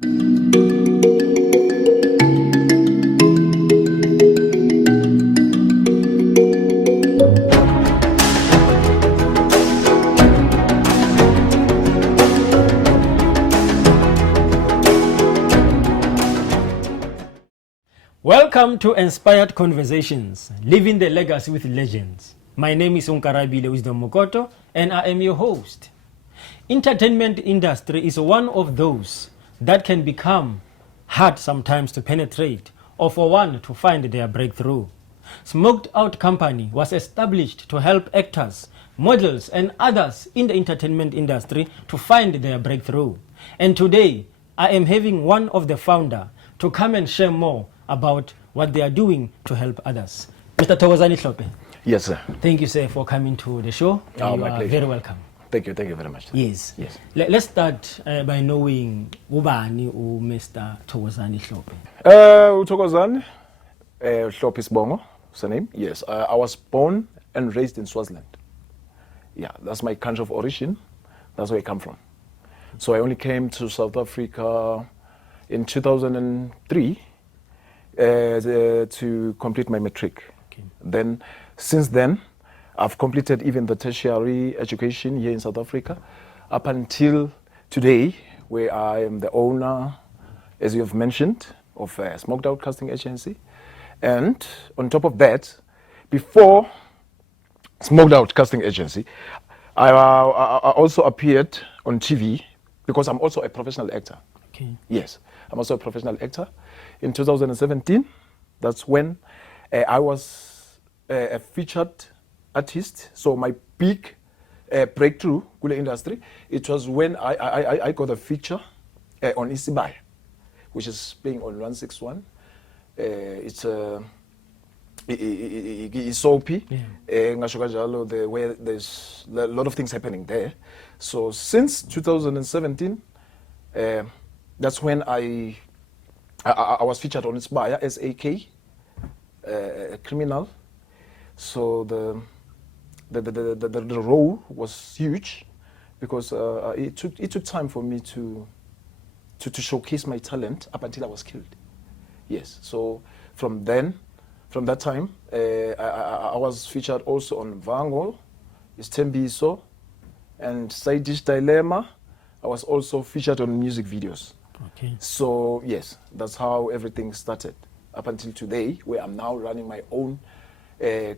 Welcome to Inspired Conversations, Living the Legacy with Legends. My name is Onkarabile Wisdom Mokoto, and I am your host. Entertainment industry is one of those that can become hard sometimes to penetrate or for one to find their breakthrough. Smoked Out Company was established to help actors, models, and others in the entertainment industry to find their breakthrough. And today, I am having one of the founder to come and share more about what they are doing to help others. Mr. Thokozani Hlophe. Yes, sir. Thank you, sir, for coming to the show. Oh, you my are pleasure. very welcome. Thank you very much. Yes. Yes. Let's start by knowing ubani Mr. Thokozani Hlophe. Thokozani, Hlophe is Bongo, surname. Yes, I was born and raised in Swaziland. Yeah, that's my country of origin. That's where I come from. So I only came to South Africa in 2003 to complete my matric. Okay. Then, since then, I've completed even the tertiary education here in South Africa, up until today, where I am the owner, as you have mentioned, of a Smoked Out Casting Agency. And on top of that, before Smoked Out Casting Agency, I also appeared on TV because I'm also a professional actor. Okay. Yes, I'm also a professional actor. In 2017, that's when I was a featured artist. So my big breakthrough in the industry, it was when I got a feature on Isibaya, which is playing on 161. It's soapy, where there's a lot of things happening there. So since 2017, that's when I was featured on Isibaya as AK, a criminal. So the role was huge because it took time for me to showcase my talent up until I was killed. Yes. So from that time, I was featured also on Vango, Istembiso, and Saidish Dilemma. I was also featured on music videos. Okay. So yes, that's how everything started up until today, where I'm now running my own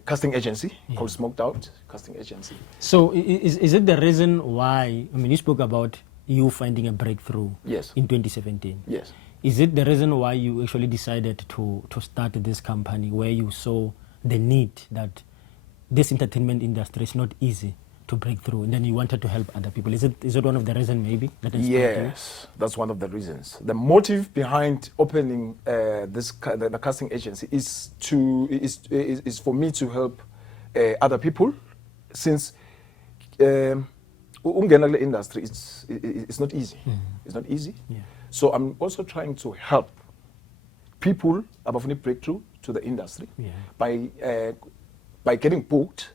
casting agency called Smoked Out Casting Agency. So is it the reason why, you spoke about you finding a breakthrough Yes. in 2017. Yes. Is it the reason why you actually decided to start this company where you saw the need that this entertainment industry is not easy to break through, and then you wanted to help other people? Is it one of the reasons maybe that inspired you? Yes, that's one of the reasons. The motive behind opening the casting agency is for me to help other people, since ungena kule industry it's not easy. It's not easy. Yeah. So I'm also trying to help people abafuna breakthrough to the industry by getting booked.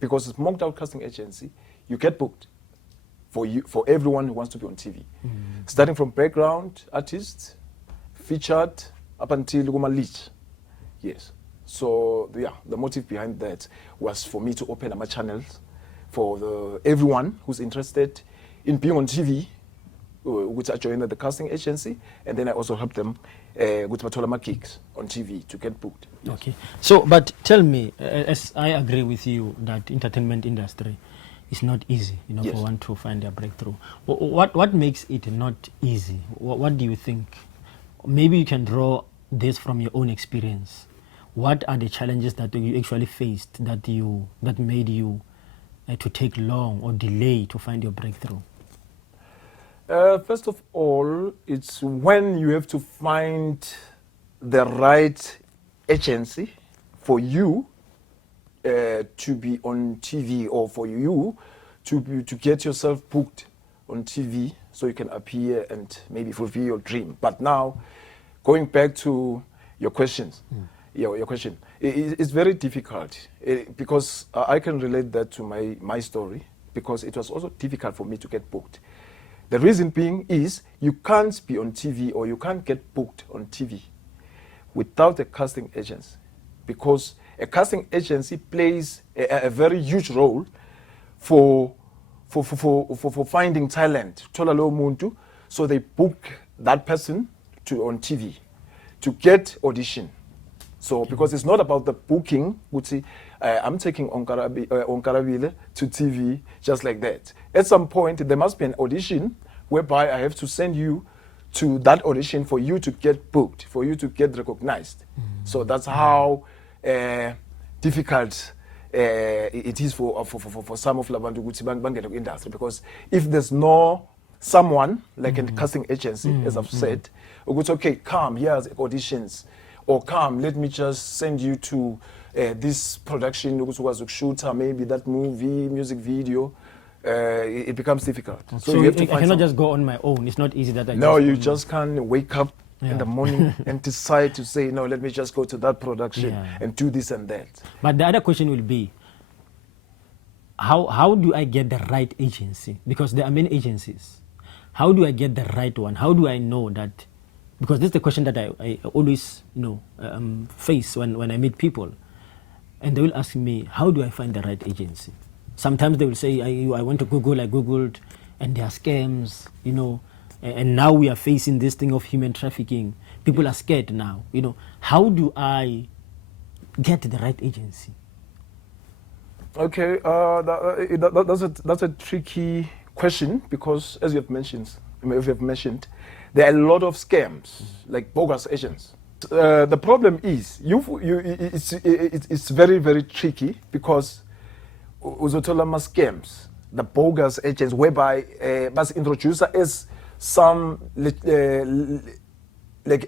Because it's Smoked Out Casting Agency, you get booked for everyone who wants to be on TV. Starting from background artists, featured, up until lead. Yes. So the motive behind that was for me to open my channels for everyone who's interested in being on TV, which I joined the casting agency, and then I also help them with my gigs on TV to get booked. Yes. Okay. So, but tell me, as I agree with you that entertainment industry is not easy, Yes. for one to find a breakthrough. What makes it not easy? What do you think? Maybe you can draw this from your own experience. What are the challenges that you actually faced that made you to take long or delay to find your breakthrough? First of all, it's when you have to find the right agency for you to be on TV, or for you to get yourself booked on TV so you can appear and maybe fulfill your dream. But now, going back to your questions, your question, it's very difficult because I can relate that to my story, because it was also difficult for me to get booked. The reason being is you can't be on TV or you can't get booked on TV without a casting agency, because a casting agency plays a very huge role for finding talent. Thola lowo muntu, so they book that person on TV to get audition. So because it's not about the booking, would say I'm taking Onkarabile to TV just like that. At some point there must be an audition whereby I have to send you to that audition for you to get booked, for you to get recognized. So that's how difficult it is for some of Labantu ukuthi bangene industry, because if there's no someone like a casting agency, as I've said, ukuthi okay, come, here's auditions, or come, let me just send you to this production, ukuthi ukwazi ukushoota maybe that movie, music video, it becomes difficult. So you have to I cannot just go on my own. It's not easy that I no, you just can't wake up in the morning and decide to say, no, let me just go to that production and do this and that. But the other question will be, how do I get the right agency? Because there are many agencies. How do I get the right one? How do I know that? Because this is the question that I always face when I meet people. And they will ask me, how do I find the right agency? Sometimes they will say, I went to Google, I Googled, and there are scams, and now we are facing this thing of human trafficking. People are scared now, How do I get the right agency? Okay, that's a tricky question, because as you have mentioned, there are a lot of scams, like bogus agents. The problem is, it's very, very tricky, because uzothola scams, the bogus agents, whereby bas introduce as some like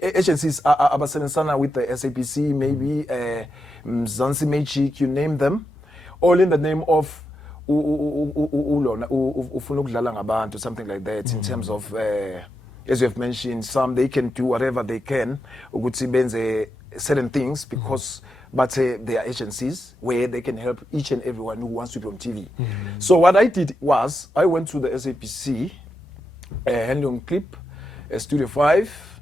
agencies abasebenzisana with the SABC, maybe Mzansi Magic, you name them, all in the name of ufuna ukudlala ngabantu, something like that, in terms of as you have mentioned, some they can do whatever they can ukuthi benze certain things, because but there are agencies where they can help each and everyone who wants to be on TV. So what I did was I went to the SABC handling clip Studio 5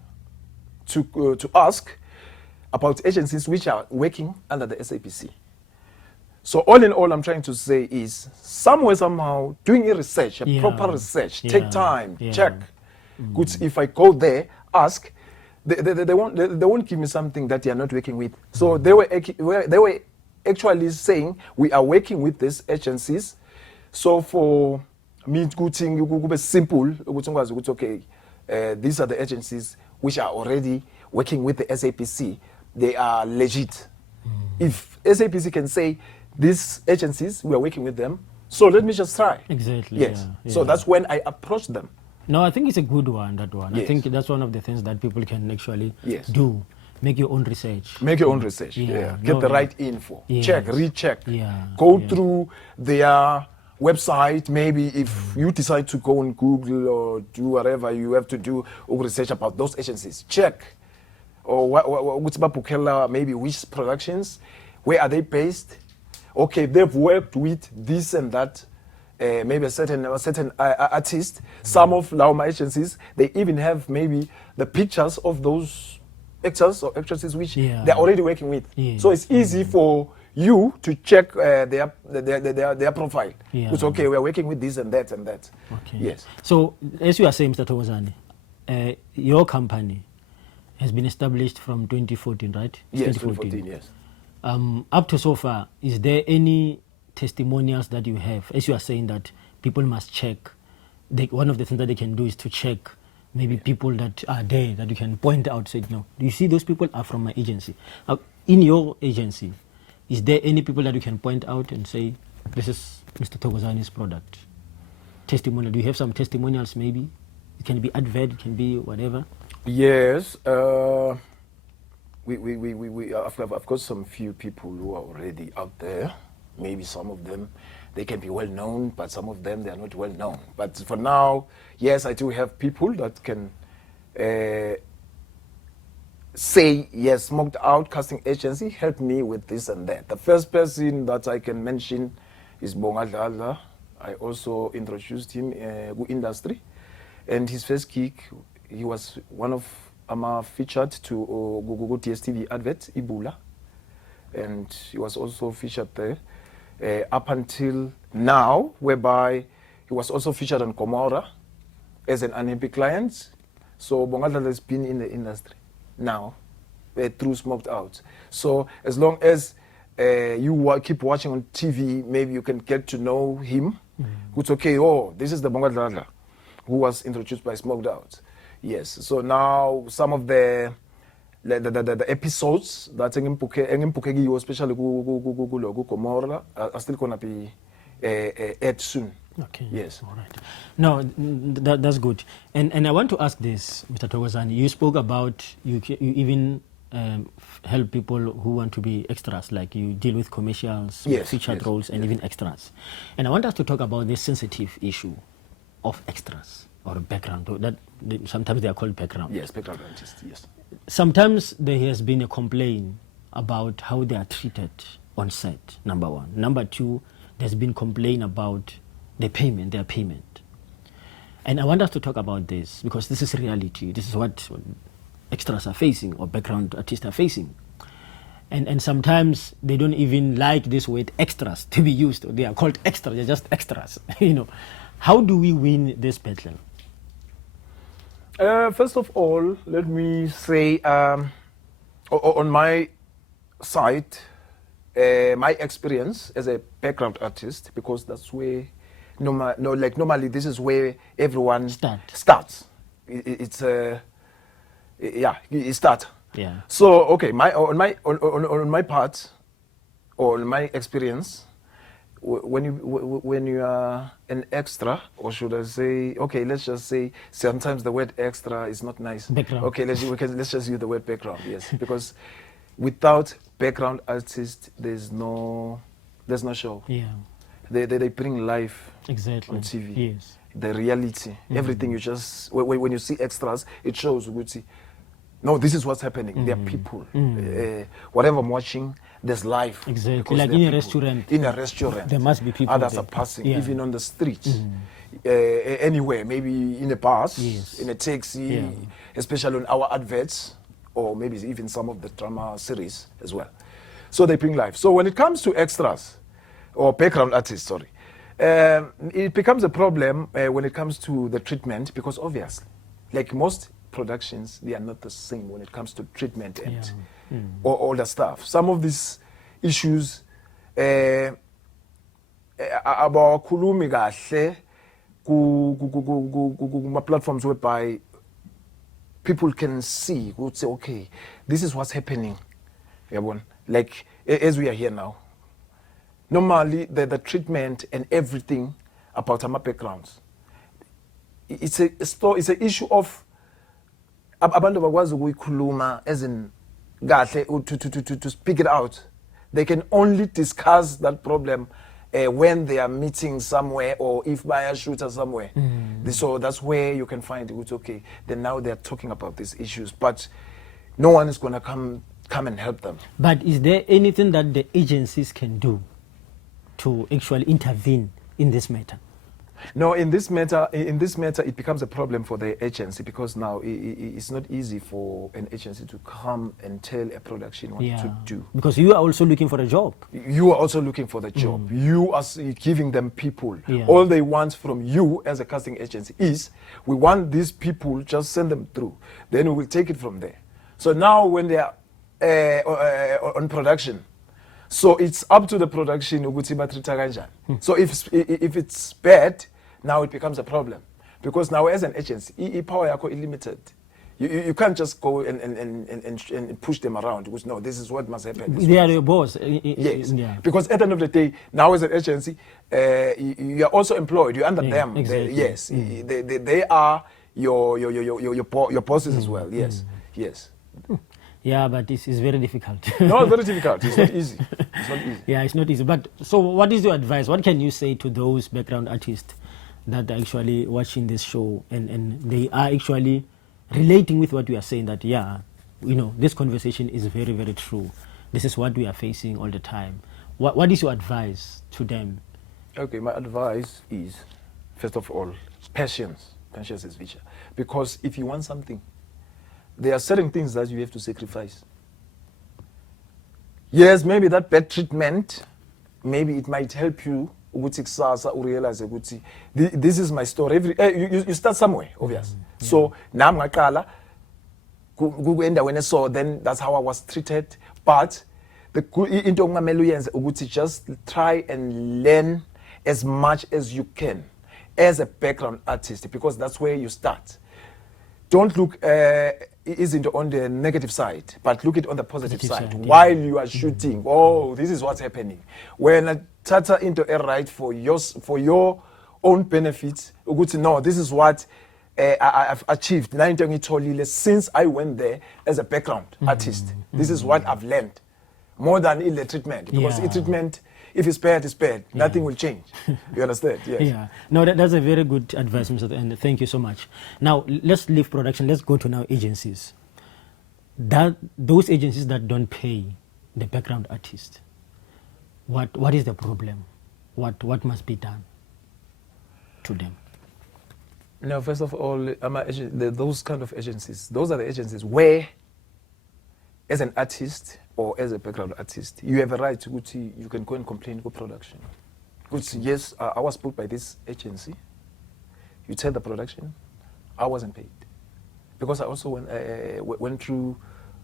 to ask about agencies which are working under the SABC. So all in all, I'm trying to say is somewhere, somehow, doing a research, a proper research, take time, check. Good, if I go there, ask, they won't give me something that they are not working with. So they were actually saying we are working with these agencies. So for me, good thing, you be simple. Okay, these are the agencies which are already working with the SAPC. They are legit. If SAPC can say these agencies, we are working with them, so let me just try. Exactly. Yes. So that's when I approached them. No, I think it's a good one, that one. Yes. I think that's one of the things that people can actually do. Make your own research. Make your own research. Get the right info. Check, recheck. Go through their website. Maybe if you decide to go on Google or do whatever you have to do research about those agencies, check. Or what maybe which productions, where are they based? Okay, they've worked with this and that. Maybe a certain artist. Some of Lauma agencies, they even have maybe the pictures of those actors or actresses which they're already working with. So it's easy for you to check their profile. It's okay, we're working with this and that and that. Okay. Yes. So as you are saying, Mr. Thokozani, your company has been established from 2014, right? Yes, 2014, yes. Up to so far, is there any testimonials that you have, as you are saying that people must check? One of the things that they can do is to check maybe people that are there that you can point out, say, no, you see those people are from my agency. In your agency, is there any people that you can point out and say, this is Mr. Thokozani's product? Testimonial, do you have some testimonials maybe? It can be advert, it can be whatever. Yes, I've got some few people who are already out there. Maybe some of them, they can be well known, but some of them, they are not well known. But for now, yes, I do have people that can say, yes, Smoked Out Casting Agency helped me with this and that. The first person that I can mention is Bonga Dlala. I also introduced him to industry. And his first gig, he was one of featured to Google DSTV advert, Ibula. And he was also featured there up until now, whereby he was also featured on Komora as an unhappy client. So Bongadla has been in the industry now through Smoked Out. So as long as you keep watching on TV, maybe you can get to know him. It's okay, oh, this is the Bongadla who was introduced by Smoked Out. Yes, so now some of the episodes that especially Komora are still going to be aired soon. Okay. Yes. All right. No, that's good. And I want to ask this, Mr. Thokozani. You spoke about you even help people who want to be extras, like you deal with commercials, Yes, featured yes, roles, and even extras. And I want us to talk about this sensitive issue of extras or background. Sometimes they are called background. Yes, background artists, yes. Sometimes there has been a complaint about how they are treated on set, number one. Number two, there's been complaint about their payment. And I want us to talk about this because this is reality. This is what extras are facing or background artists are facing. And sometimes they don't even like this word extras to be used. They are called extras, they're just extras. How do we win this battle? First of all, let me say on my side, my experience as a background artist, because that's where normally this is where everyone starts. It starts. Yeah. So okay, on my part, or my experience, when you are an extra, or should I say, okay, let's just say sometimes the word extra is not nice. Background. Okay, let's just use the word background. Yes, because without background artists, there's no show. Yeah. They bring life Exactly. on TV. Yes. The reality, everything you just when you see extras, it shows. No, this is what's happening. There are people. Whatever I'm watching, there's life. Exactly. Like in a restaurant. In a restaurant. There must be people. Others there. are passing, Yeah. even on the streets. Anywhere, maybe in a bus, Yes. in a taxi, Yeah. especially on our adverts, or maybe even some of the drama series as well. So they bring life. So when it comes to extras, or background artists, sorry, it becomes a problem when it comes to the treatment, because obviously, like most productions, they are not the same when it comes to treatment and or all the stuff. Some of these issues abakhulumi kahle kuma platforms whereby people can see, would say, okay, this is what's happening. Like as we are here now. Normally, the treatment and everything about our backgrounds, it's an issue of abantu bakwazi ukuyikhuluma as in kahle to speak it out. They can only discuss that problem when they are meeting somewhere, or if by a shooter somewhere. So that's where you can find it. Okay, then now they're talking about these issues, but no one is going to come and help them. But is there anything that the agencies can do to actually intervene in this matter? No, in this matter, it becomes a problem for the agency, because now it's not easy for an agency to come and tell a production what to do. Because you are also looking for a job. You are also looking for the job. You are giving them people. All they want from you as a casting agency is, we want these people, just send them through. Then we will take it from there. So now when they are on production, so it's up to the production. So if it's bad, now it becomes a problem, because now as an agency, power yako is limited. You can't just go and push them around, because no, this is what must happen. They are your boss. Yes, because at the end of the day, now as an agency, you are also employed. You're under them. Exactly. They are your bosses as well. Yes, yes. Yeah, but it's very difficult. No, it's very difficult. It's not easy. It's not easy. Yeah, it's not easy. But so what is your advice? What can you say to those background artists that are actually watching this show and they are actually relating with what you are saying, that, this conversation is very, very true. This is what we are facing all the time. What is your advice to them? Okay, my advice is, first of all, patience. conscience feature. Because if you want something, there are certain things that you have to sacrifice. Yes, maybe that bad treatment, maybe it might help you ukuthi kusasa urealize ukuthi this is my story. You start somewhere, obvious. So nami ngaqala endaweni so then that's how I was treated. But into okungamele uyenze ukuthi just try and learn as much as you can as a background artist, because that's where you start. Don't look isn't on the negative side, but look it on the positive side. While you are shooting, oh, this is what's happening. When I tata into a right for your own benefits, no, this is what I've achieved. Since I went there as a background artist, this is what I've learned more than in the treatment. Because in treatment, if it's bad, it's bad. Nothing will change. You understand? Yes. Yeah. No, that's a very good advice, Mr. And thank you so much. Now, let's leave production. Let's go to now agencies. Those agencies that don't pay the background artist, what is the problem? What must be done to them? No, first of all, those kind of agencies, those are the agencies where, as an artist or as a background artist, you have a right to you can go and complain to production. Yes, I was put by this agency. You tell the production, I wasn't paid. Because I also went through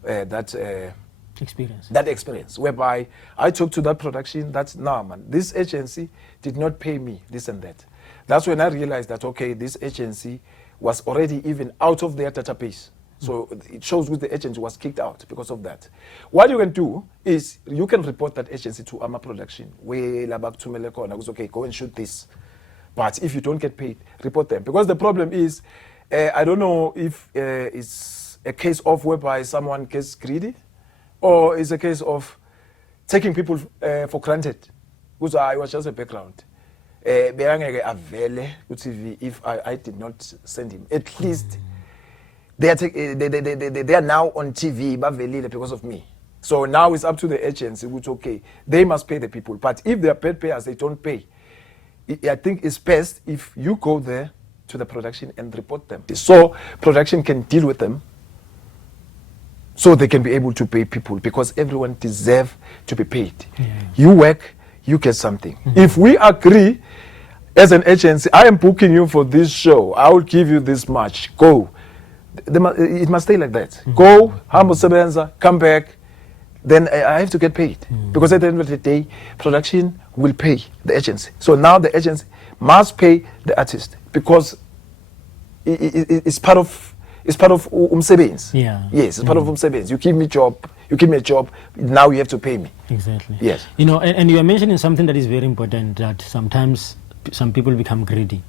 that experience whereby I talked to that production that, nah, man, this agency did not pay me this and that. That's when I realized that, okay, this agency was already even out of their database. So it shows which the agency was kicked out because of that. What you can do is you can report that agency to AMA Production. Okay, go and shoot this. But if you don't get paid, report them. Because the problem is, I don't know if it's a case of whereby someone gets greedy, or it's a case of taking people for granted. Because I was just a background. If I did not send him, at least they are now on TV because of me. So now it's up to the agency, which okay, they must pay the people. But if they are paid payers, they don't pay. I think it's best if you go there to the production and report them, so production can deal with them, so they can be able to pay people, because everyone deserves to be paid. You work, you get something. If we agree as an agency, I am booking you for this show, I will give you this much, go. It must stay like that. Go, humble sebenza, come back, then I have to get paid. Because at the end of the day, production will pay the agency. So now the agency must pay the artist, because it's part of umsebenzi. Yes, it's part of umsebenzi. You give me a job, now you have to pay me. Exactly. Yes. You know, and you are mentioning something that is very important, that sometimes some people become greedy.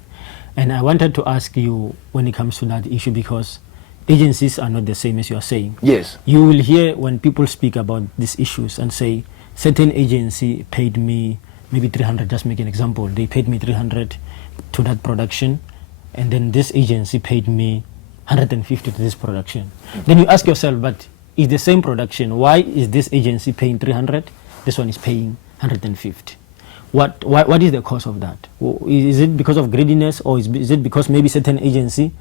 And I wanted to ask you when it comes to that issue, because agencies are not the same as you are saying. Yes. You will hear when people speak about these issues and say, certain agency paid me maybe 300, just make an example. They paid me 300 to that production, and then this agency paid me 150 to this production. Then you ask yourself, but it's the same production. Why is this agency paying 300? This one is paying 150. What is the cause of that? Is it because of greediness, or is it because maybe certain agency,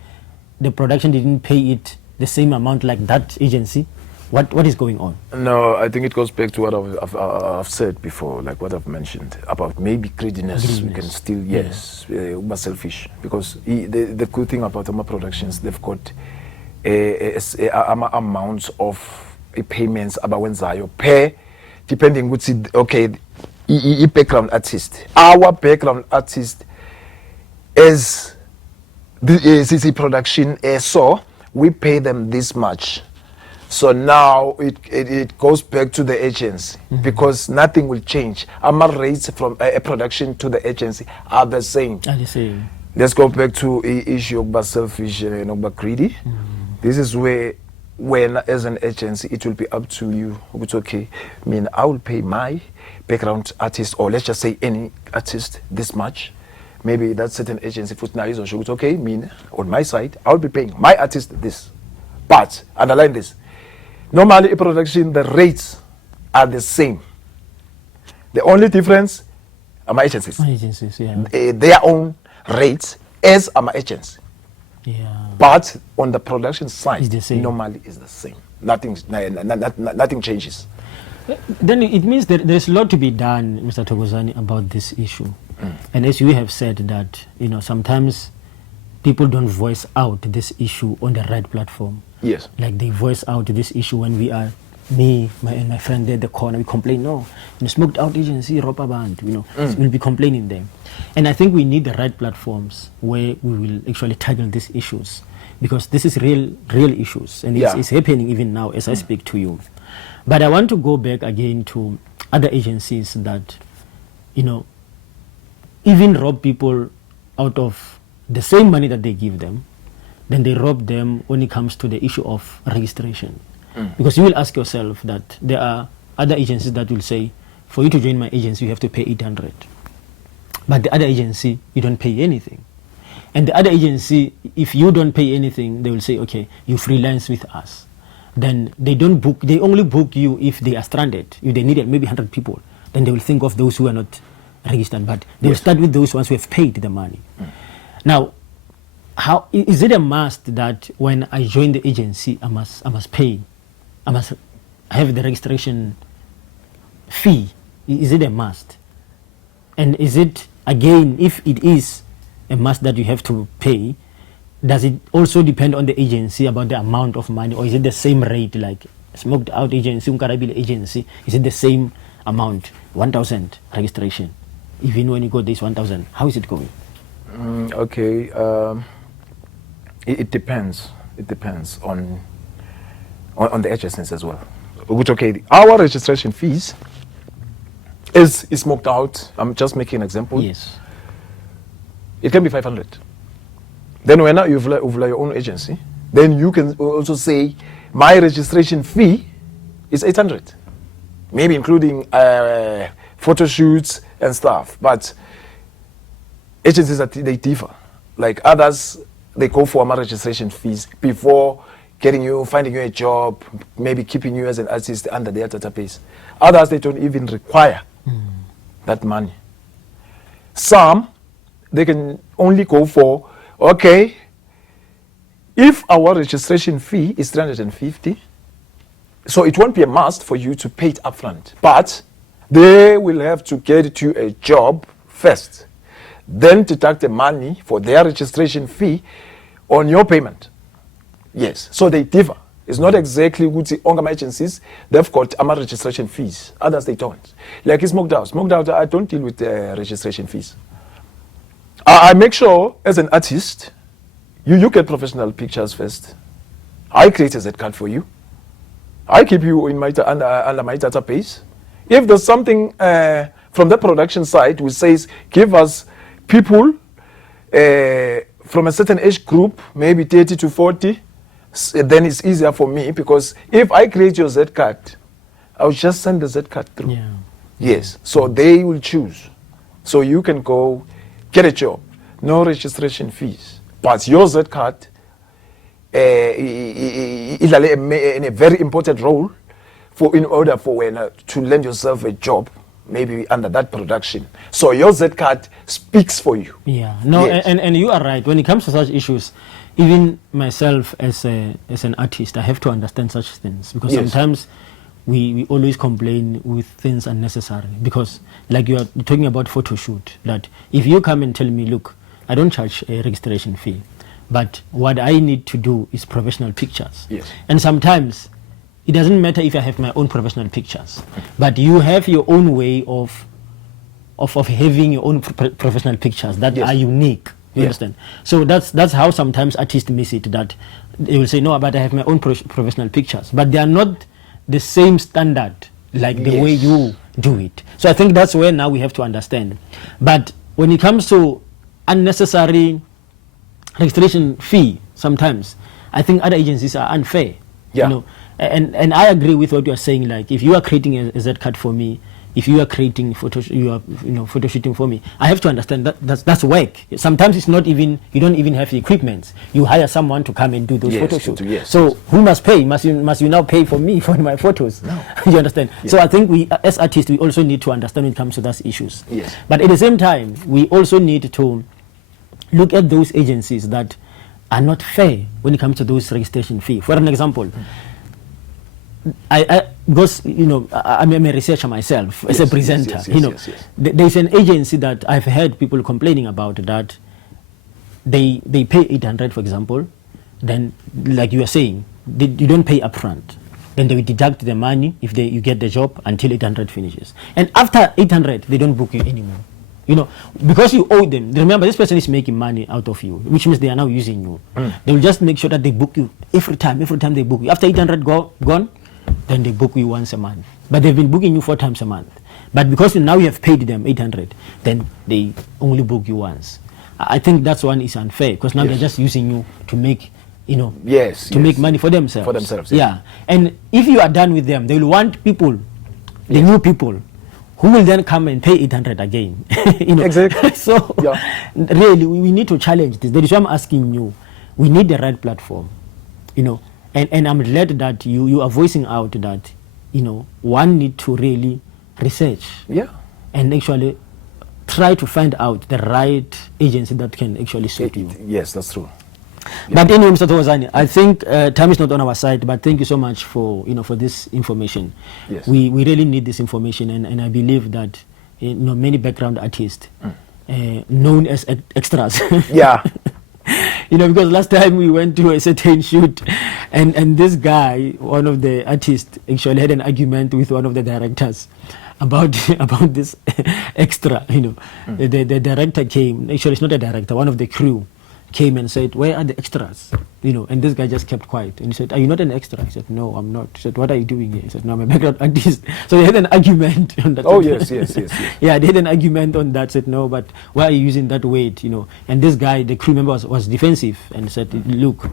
the production didn't pay it the same amount like that agency? What is going on? No, I think it goes back to what I've said before, like what I've mentioned about maybe greediness. We can still, yes, selfish. Because the good thing about AMA Productions, they've got amounts of payments about when Zayo pay, depending which, okay, background artist. Our background artist is the CC production, so we pay them this much. So now it goes back to the agency, because nothing will change. Our rates from a production to the agency are the same. Let's go back to issue of selfish and greedy. This is where, when as an agency, it will be up to you. It's okay. I mean, I will pay my background artist, or let's just say any artist, this much. Maybe that certain agency put now is okay. I mean, on my side, I will be paying my artist this. But underline this. Normally, in production, the rates are the same. The only difference are my agencies. My agencies, yeah. Their own rates as are my agency. Yeah. But on the production side, It's the same. normally is the same. Nothing changes. Then it means that there's a lot to be done, Mr. Thokozani, about this issue. And as you have said that, sometimes people don't voice out this issue on the right platform. Yes. Like they voice out this issue when we are, and my friend there at the corner, we complain, no, smoked out agency, ropa band, we'll be complaining them. And I think we need the right platforms where we will actually tackle these issues, because this is real issues, and it's happening even now as I speak to you. But I want to go back again to other agencies that, even rob people out of the same money that they give them, then they rob them when it comes to the issue of registration. Because you will ask yourself that there are other agencies that will say, for you to join my agency, you have to pay 800. But the other agency, you don't pay anything. And the other agency, if you don't pay anything, they will say, okay, you freelance with us. Then they only book you if they are stranded. If they needed maybe 100 people, then they will think of those who are not registered. But they will start with those ones who have paid the money. Now, how is it a must that when I join the agency, I must pay? I must have the registration fee. Is it a must? And is it, again, if it is a must that you have to pay, does it also depend on the agency about the amount of money, or is it the same rate like smoked out agency, Unkarabile agency? Is it the same amount, 1,000 registration? Even when you go this 1,000, how is it going? Okay, it depends. It depends on the agencies as well. Which, okay, our registration fees is smoked out. I'm just making an example. Yes. It can be 500. Then when you've your own agency, then you can also say my registration fee is 800, maybe including photo shoots and stuff. But agencies they differ. Like others, they go for my registration fees before finding you a job, maybe keeping you as an artist under their database. Others, they don't even require that money. Some, they can only go for, okay, if our registration fee is 350, so it won't be a must for you to pay it upfront, but they will have to get you a job first, then deduct the money for their registration fee on your payment. Yes, so they differ. It's not exactly good. Ongama agencies, they've got registration fees. Others, they don't. Like Smoked Out. Smoked Out, I don't deal with registration fees. I make sure, as an artist, you get professional pictures first. I create a Z card for you. I keep you in my under my database. If there's something from the production side which says, give us people from a certain age group, maybe 30 to 40, then it's easier for me, because if I create your Z card, I'll just send the Z card through. Yeah. Yes, so they will choose. So you can go get a job, no registration fees. But your Z card is a very important role in order for to lend yourself a job, maybe under that production. So your Z card speaks for you. Yeah, no, Yes. and you are right. When it comes to such issues, even myself as an artist, I have to understand such things, because Yes. sometimes we always complain with things unnecessary. Because like you're talking about photo shoot, that if you come and tell me, look, I don't charge a registration fee, but what I need to do is professional pictures. Yes. And sometimes it doesn't matter if I have my own professional pictures, but you have your own way of having your own professional pictures that Yes. are unique. You Yes. understand? So that's how sometimes artists miss it, that they will say, no, but I have my own professional pictures, but they are not the same standard like the way Yes. you do it. So I think that's where now we have to understand. But when it comes to unnecessary registration fee, sometimes I think other agencies are unfair. Yeah. You know, and I agree with what you are saying. Like, if you are creating a Z card for me, if you are creating photo shooting for me, I have to understand that that's work. Sometimes it's not even, you don't even have the equipment. You hire someone to come and do those Yes, photo to shoots. do, yes. So who must pay? Must you now pay for me for my photos? No. You understand? Yeah. So I think we, as artists, we also need to understand when it comes to those issues. Yes. But at the same time, we also need to look at those agencies that are not fair when it comes to those registration fee. For an example, I because I'm a researcher myself as a presenter. There's an agency that I've heard people complaining about that they pay 800, for example. Then, like you are saying, you don't pay upfront. Then they will deduct the money if you get the job until 800 finishes. And after 800, they don't book you anymore. Because you owe them. Remember, this person is making money out of you, which means they are now using you. They will just make sure that they book you every time they book you. After 800 gone, then they book you once a month. But they've been booking you 4 times a month. But because now you have paid them 800, then they only book you once. I think that's one is unfair, because now they're just using you to make make money for themselves. Yeah. And if you are done with them, they will want people, the new people, who will then come and pay 800 again. Exactly. So really, we need to challenge this. That is why I'm asking you. We need the right platform. And I'm glad that you are voicing out that one need to really research. Yeah. And actually try to find out the right agency that can actually suit you. Yes, that's true. But anyway, Mr. Thokozani, I think time is not on our side, but thank you so much for for this information. Yes. We really need this information, and I believe that many background artists known as extras. Yeah. Because last time we went to a certain shoot, and this guy, one of the artists, actually had an argument with one of the directors about this extra. The director came. Actually, it's not a director. One of the crew came and said, "Where are the extras?" And this guy just kept quiet. And he said, "Are you not an extra?" He said, "No, I'm not." He said, "What are you doing here?" He said, "No, I'm a background artist." So they had an argument on that. Oh, yes. Yeah, they had an argument on that. Said, "No, but why are you using that weight?" And this guy, the crew member, was defensive and said, "Look,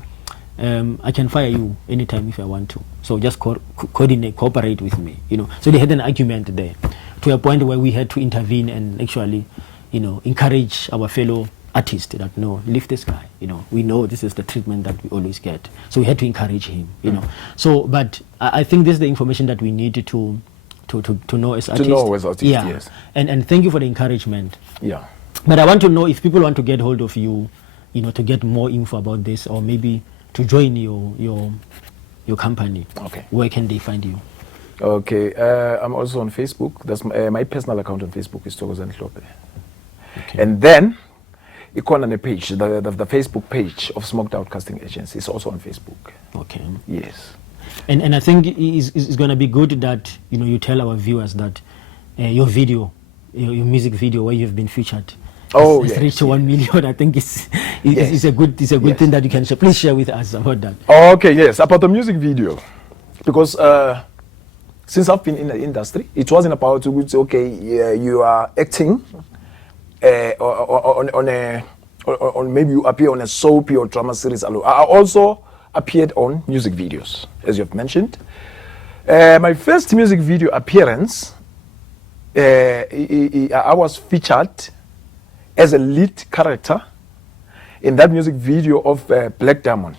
I can fire you anytime if I want to. So just cooperate with me." So they had an argument there, to a point where we had to intervene and actually, encourage our fellow artist that no, leave this guy. We know this is the treatment that we always get. So we had to encourage him. So, but I think this is the information that we need to know as artists. To know as artists, yes. And thank you for the encouragement. Yeah. But I want to know if people want to get hold of you, to get more info about this, or maybe to join your company. Okay. Where can they find you? Okay. I'm also on Facebook. That's my personal account on Facebook is Thokozani Hlophe. Okay. And then on the page, the Facebook page of Smoked Out Casting Agency is also on Facebook. Okay. Yes. And I think it's going to be good that you tell our viewers that your video, your music video where you've been featured, has reached 1 million. I think it's a good thing that you can share. Please share with us about that. Okay. Yes. About the music video, because since I've been in the industry, it wasn't about you are acting. On maybe you appear on a soapy or drama series. I also appeared on music videos, as you've mentioned. My first music video appearance, I was featured as a lead character in that music video of Black Diamond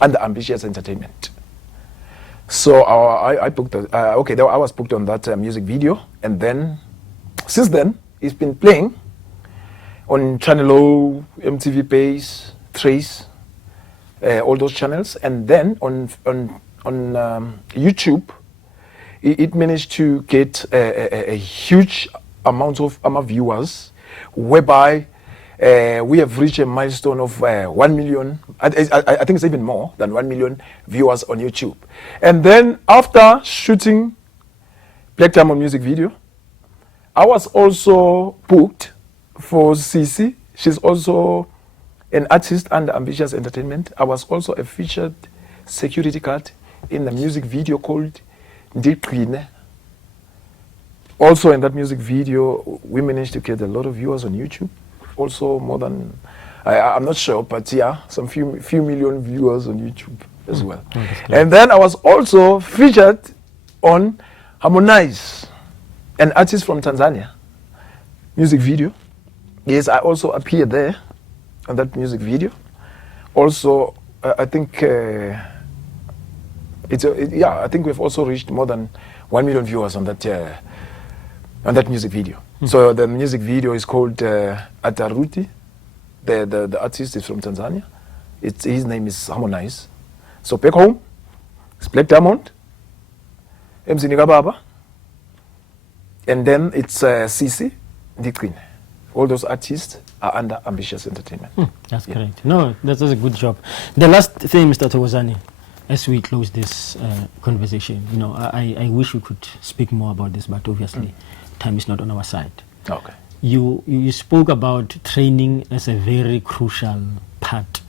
and the Ambitious Entertainment. So I booked. I was booked on that music video, and then since then, it's been playing on Channel O, MTV Base, Trace, all those channels, and then on YouTube, it managed to get a huge amount of viewers, whereby we have reached a milestone of 1 million. I think it's even more than 1 million viewers on YouTube. And then after shooting Black Diamond music video, I was also booked for CC. She's also an artist under Ambitious Entertainment. I was also a featured security guard in the music video called Ndiqine. Also in that music video, we managed to get a lot of viewers on YouTube. Also more than, I'm not sure, but yeah, some few million viewers on YouTube as well. And then I was also featured on Harmonize, an artist from Tanzania, music video. Yes, I also appeared there on that music video. Also, I think I think we've also reached more than 1 million viewers on that music video. So the music video is called Ataruti. The artist is from Tanzania. his name is Harmonize. So back home, it's Black Diamond, emzini kababa, and then it's Sisi Ndiqine. All those artists are under Ambitious Entertainment. That's correct. No, that's a good job. The last thing, Mr. Thokozani, as we close this conversation, you know, I wish we could speak more about this, but obviously time is not on our side. Okay. You spoke about training as a very crucial part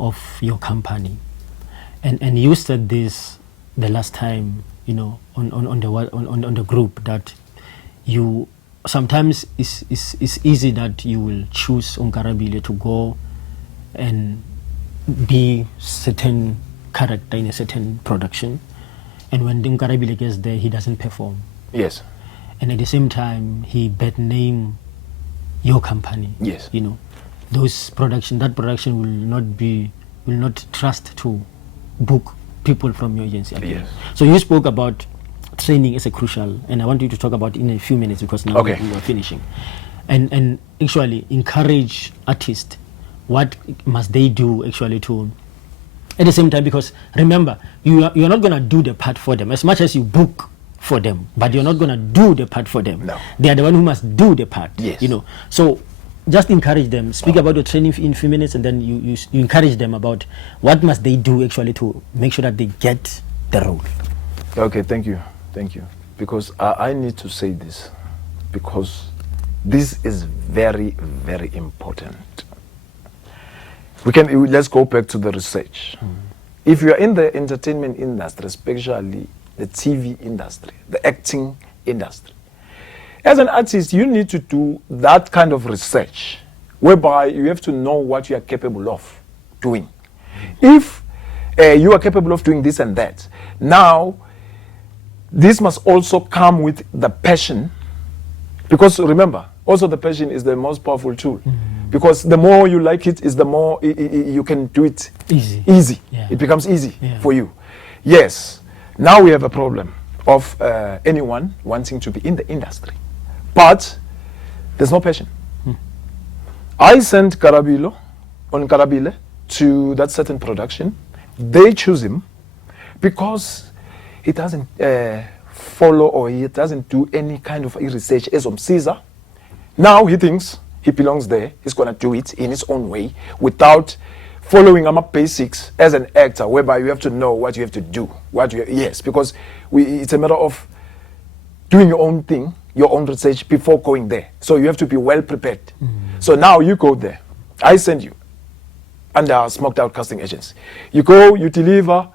of your company, and you said this the last time, you know, on the group, that you sometimes it's easy that you will choose Onkarabile to go and be certain character in a certain production, and when Onkarabile gets there, he doesn't perform. Yes. And at the same time, he bad name your company. Yes. You know, that production will not trust to book people from your agency again. Yes. So you spoke about training as a crucial, and I want you to talk about it in a few minutes, because now we are finishing. And actually encourage artists, what must they do actually to, at the same time, because remember, you're not going to do the part for them as much as you book for them, but you're not going to do the part for them. No. They are the one who must do the part. Yes. You know, so just encourage them. Speak about your training in a few minutes, and then you encourage them about what must they do actually to make sure that they get the role. Okay, thank you. Because I need to say this, because this is very, very important. Let's go back to the research. If you are in the entertainment industry, especially the TV industry, the acting industry, as an artist, you need to do that kind of research, whereby you have to know what you are capable of doing. If you are capable of doing this and that, now this must also come with the passion, because remember, also the passion is the most powerful tool, because the more you like it is the more you can do it easy. Yeah. It becomes easy for you. Yes, now we have a problem of anyone wanting to be in the industry, but there's no passion. I sent Karabile to that certain production. They choose him because he doesn't follow, or he doesn't do any kind of research as Caesar. Now he thinks he belongs there. He's going to do it in his own way without following basics as an actor, whereby you have to know what you have to do. Because it's a matter of doing your own thing, your own research before going there. So you have to be well prepared. So now you go there. I send you under Smoked Out Casting Agency. You go, you deliver,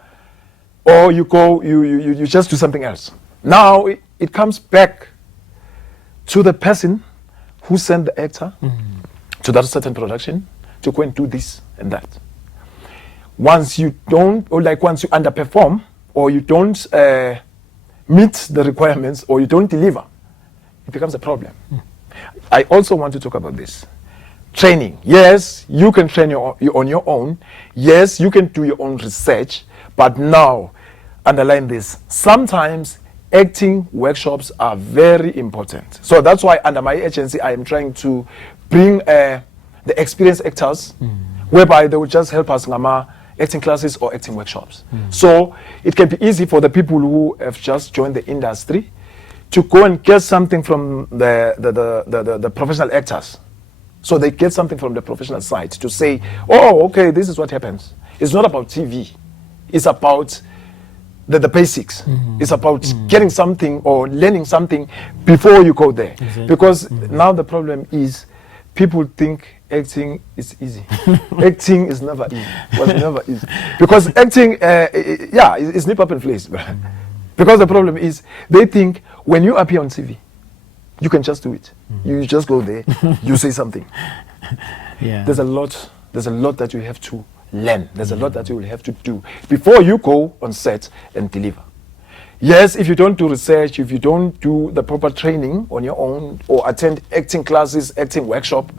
or you go, you just do something else. Now it comes back to the person who sent the actor to that certain production to go and do this and that. Once you underperform, or you don't meet the requirements, or you don't deliver, it becomes a problem. I also want to talk about this. Training. Yes, you can train on your own. Yes, you can do your own research. But now, underline this, sometimes acting workshops are very important. So that's why under my agency, I am trying to bring the experienced actors, whereby they will just help us in acting classes or acting workshops. So it can be easy for the people who have just joined the industry to go and get something from the professional actors. So they get something from the professional side to say, oh, okay, this is what happens. It's not about TV. It's about the basics. It's about getting something or learning something before you go there. Exactly. Because now the problem is people think acting is easy. Acting is never easy. Was never easy. Because acting, it's nip up and place. Because the problem is they think when you appear on TV, you can just do it. You just go there, you say something. Yeah. There's a lot that you have to learn. There's a lot that you will have to do before you go on set and deliver. Yes, if you don't do research, if you don't do the proper training on your own, or attend acting classes, acting workshop,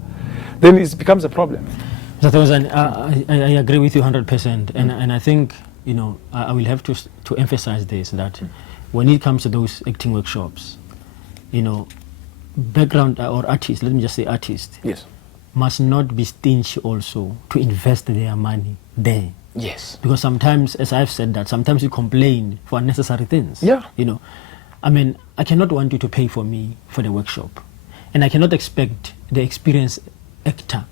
then it becomes a problem. Mr. Thokozani, I agree with you 100%, and I think, you know, I will have to emphasize this, that when it comes to those acting workshops, you know, background or artists, let me just say artists, Yes. must not be stingy also to invest their money there. Yes. Because sometimes, as I've said that, sometimes you complain for unnecessary things. Yeah. You know, I mean, I cannot want you to pay for me for the workshop. And I cannot expect the experienced actor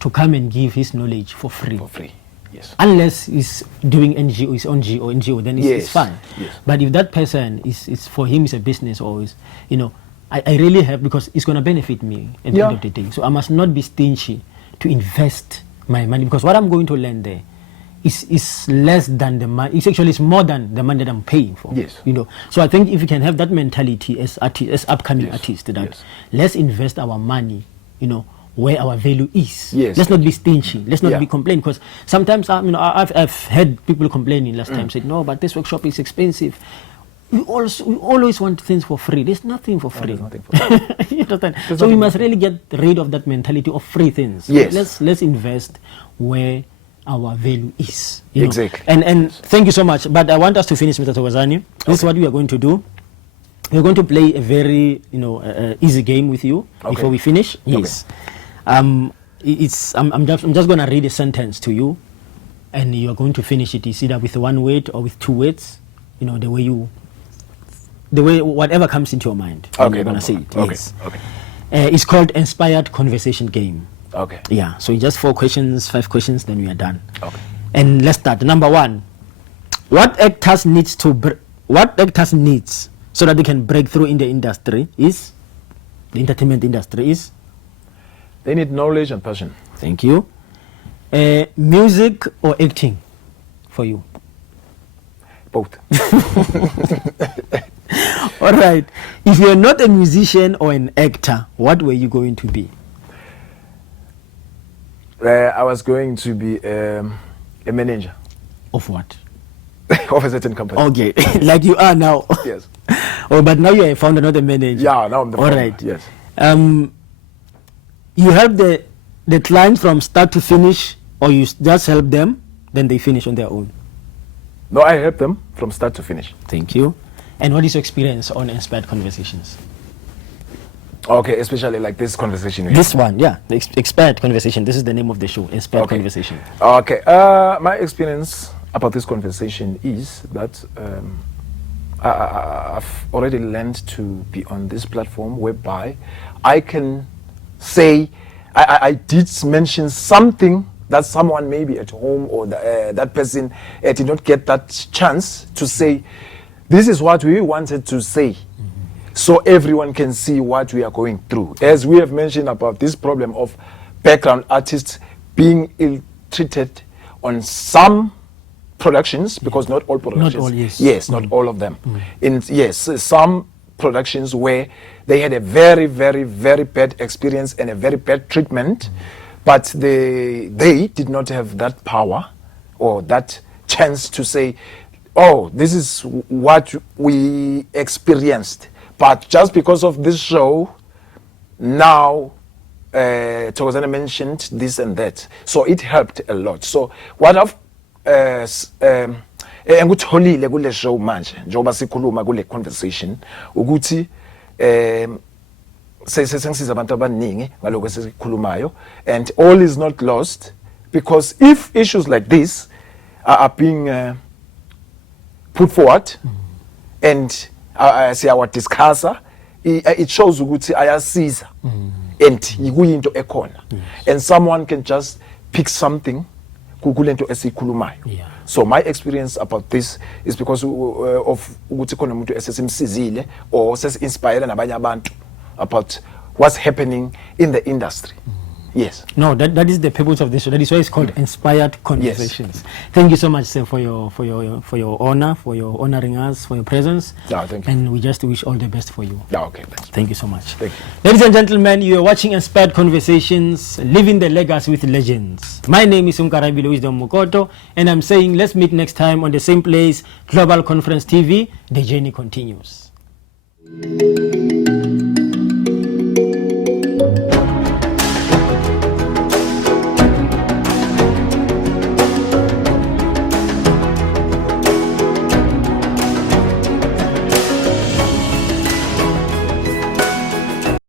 to come and give his knowledge for free. For free. Yes. Unless he's doing NGO, his own NGO, then it's fine. Yes. But if that person is for him, it's a business or is, you know, I really have, because it's going to benefit me at the end of the day. So I must not be stingy to invest my money, because what I'm going to learn there is less than the money. It's more than the money that I'm paying for. Yes. You know. So I think if we can have that mentality as upcoming artists, that let's invest our money, you know, where our value is. Yes. Let's not be stingy. Let's not be complaining, because sometimes you know, I've heard people complaining last time, said no, but this workshop is expensive. We always want things for free. There's nothing for free. There's nothing for free. You understand? So we must really get rid of that mentality of free things. Yes. Let's invest where our value is. You exactly. know? And thank you so much. But I want us to finish, Mr. Thokozani. This is what we are going to do. We're going to play a very easy game with you before we finish. Yes. I'm just going to read a sentence to you, and you're going to finish it. It's either with one word or with two words. You know, the way whatever comes into your mind. Okay, you're going to say it. Okay. Yes. Okay. It's called Inspired Conversation Game. Okay. Yeah. So just 4 questions, 5 questions, then we are done. Okay. And let's start. Number 1. What actors need so that they can break through in the industry is the entertainment industry is? They need knowledge and passion. Thank you. Music or acting for you? Both. All right. If you're not a musician or an actor, what were you going to be? I was going to be a manager. Of what? Of a certain company. Okay. Like you are now. Yes. Oh, but now you're a founder, not a manager. Yeah, now I'm the founder. All right. Yes. You help the client from start to finish, or you just help them, then they finish on their own? No, I help them from start to finish. Thank you. And what is your experience on Inspired Conversations? Okay, especially like this conversation. This one, yeah. The Inspired Conversation. This is the name of the show, Inspired Conversation. Okay. My experience about this conversation is that I've already learned to be on this platform whereby I can say I did mention something that someone maybe at home or that person did not get that chance to say. This is what we wanted to say, so everyone can see what we are going through. As we have mentioned about this problem of background artists being ill-treated on some productions, because not all productions. Not all, yes. Yes, not all of them. Some productions where they had a very, very, very bad experience and a very bad treatment, but they did not have that power or that chance to say, oh, this is what we experienced. But just because of this show, now Thokozani mentioned this and that. So it helped a lot. So what I've engikutholile kule show manje njengoba sikhuluma kule conversation ukuthi sengisiza abantu abaningi ngaloko esikhulumayo, and all is not lost, because if issues like this are being put forward and siyawadiscussa, it shows ukuthi ayasiza and yikuyinto ekhona, and someone can just pick something kulento esikhulumayo. So my experience about this is because of ukuthi khona umuntu esesimsizile or sesi-inspire nabanye abantu about what's happening in the industry. Yes. No, that is the purpose of this show. That is why it's called Inspired Conversations. Yes. Thank you so much, sir, for your honor, for your honoring us, for your presence. Yeah, thank you. And we just wish all the best for you. Yeah, okay, thanks. Thank you so much. Thank you. Ladies and gentlemen, you are watching Inspired Conversations, living the legacy with legends. My name is Unkarabile Wisdom Mokoto, and I'm saying let's meet next time on the same place, Global Conference TV. The journey continues.